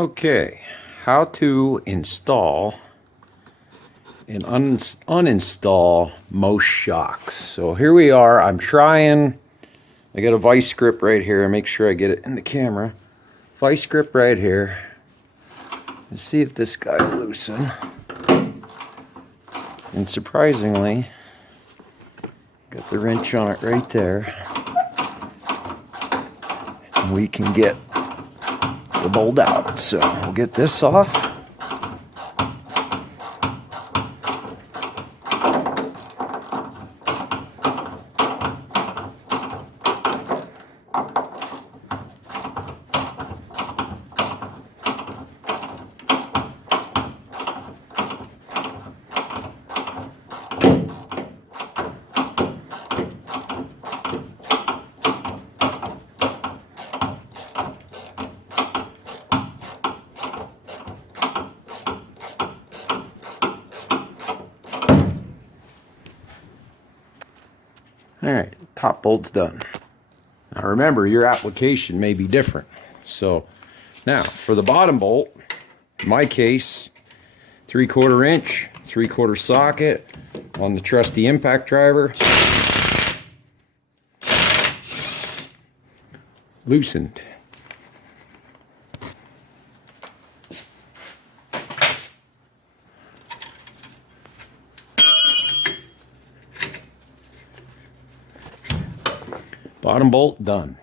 Okay, how to install and uninstall most shocks. So here we are. I'm trying. I got a vice grip right here. Make sure I get it in the camera. Vice grip right here. Let's see if this guy will loosen. And surprisingly, got the wrench on it right there. And we can get the bolt out. So we'll get this off. Alright, top bolt's done. Now remember, your application may be different. So now for the bottom bolt, in my case, 3/4 inch, 3/4 socket on the trusty impact driver. Loosened. Bottom bolt done.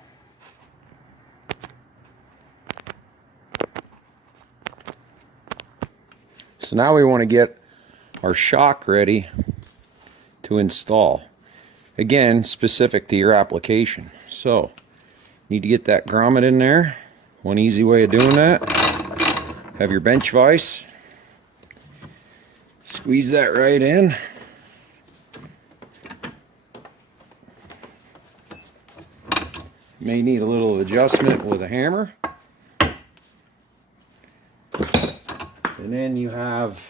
So now we want to get our shock ready to install. Again, specific to your application. So, need to get that grommet in there. One easy way of doing that, have your bench vise. Squeeze that right in. May need a little adjustment with a hammer. And then you have,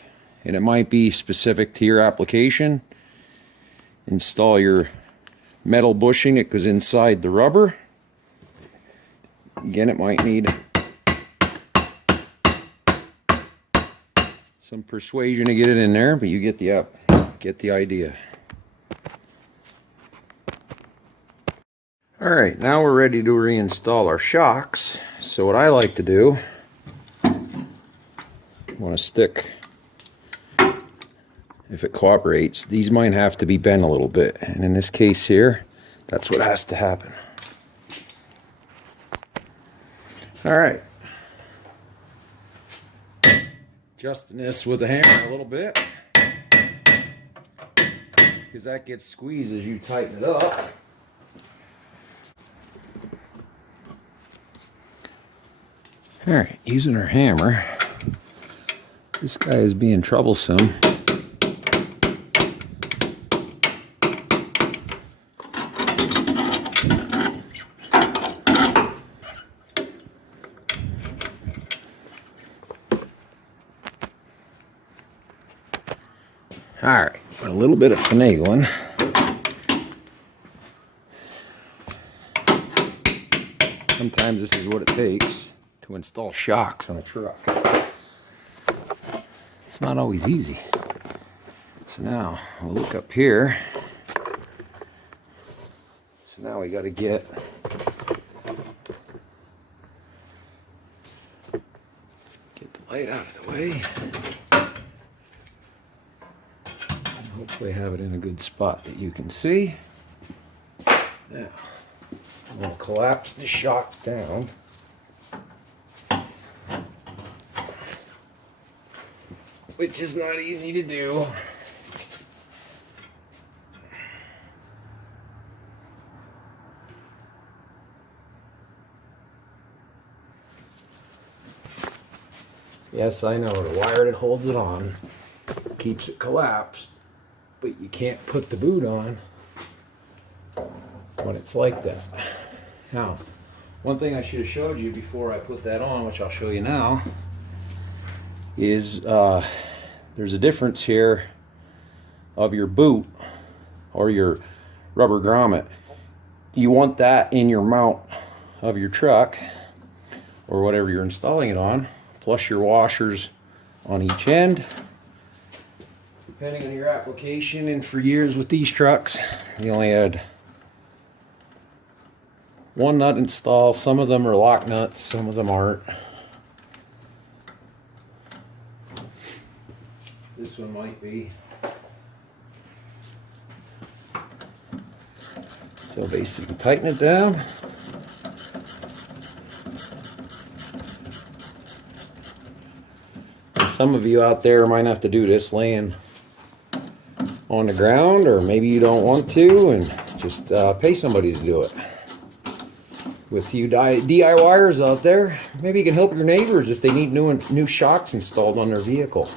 and it might be specific to your application, install your metal bushing that goes inside the rubber. Again, it might need some persuasion to get it in there, but you get the idea. Alright, now we're ready to reinstall our shocks. So what I like to do, I want to stick, if it cooperates, these might have to be bent a little bit. And in this case here, that's what has to happen. Alright. Adjusting this with a hammer a little bit, because that gets squeezed as you tighten it up. Alright, using our hammer. This guy is being troublesome. Alright, a little bit of finagling. Sometimes this is what it takes to install shocks on a truck. It's not always easy. So now we'll look up here. So now we got to get the light out of the way. And hopefully have it in a good spot that you can see. Now I'm going to collapse the shock down. Which is not easy to do. Yes, I know, the wire that holds it on keeps it collapsed, but you can't put the boot on when it's like that. Now, one thing I should have showed you before I put that on, which I'll show you now, is there's a difference here of your boot or your rubber grommet. You want that in your mount of your truck or whatever you're installing it on, plus your washers on each end. Depending on your application, and for years with these trucks, you only had one nut install. Some of them are lock nuts, some of them aren't. This one might be. So basically tighten it down. And some of you out there might have to do this laying on the ground, or maybe you don't want to and just pay somebody to do it. With you DIYers out there, maybe you can help your neighbors if they need new shocks installed on their vehicle.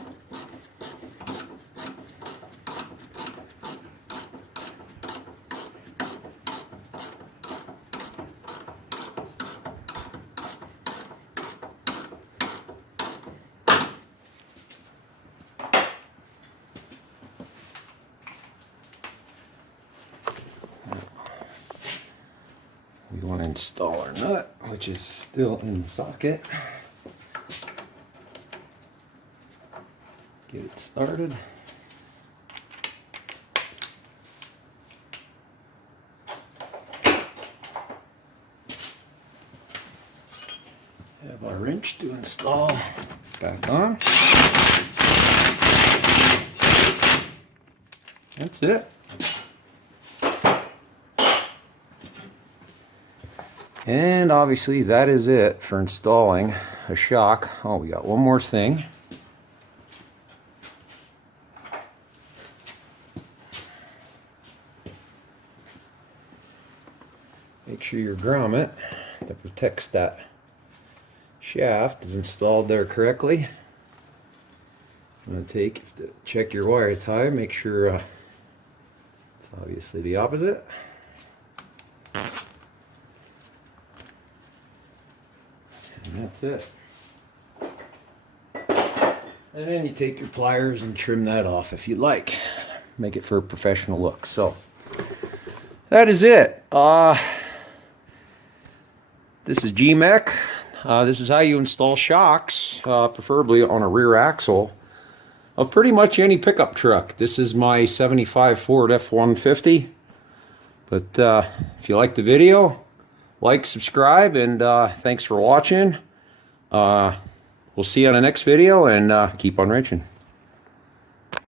We want to install our nut, which is still in the socket. Get it started. Have our wrench to install back on. That's it. And obviously that is it for installing a shock. Oh, we got one more thing. Make sure your grommet that protects that shaft is installed there correctly. I'm going to check your wire tie, make sure it's obviously the opposite. And that's it. And then you take your pliers and trim that off if you'd like. Make it for a professional look. So that is it. This is GMEC. This is how you install shocks, preferably on a rear axle of pretty much any pickup truck. This is my 75 Ford F-150. But if you like the video, like, subscribe, and thanks for watching. We'll see you on the next video, and keep on wrenching.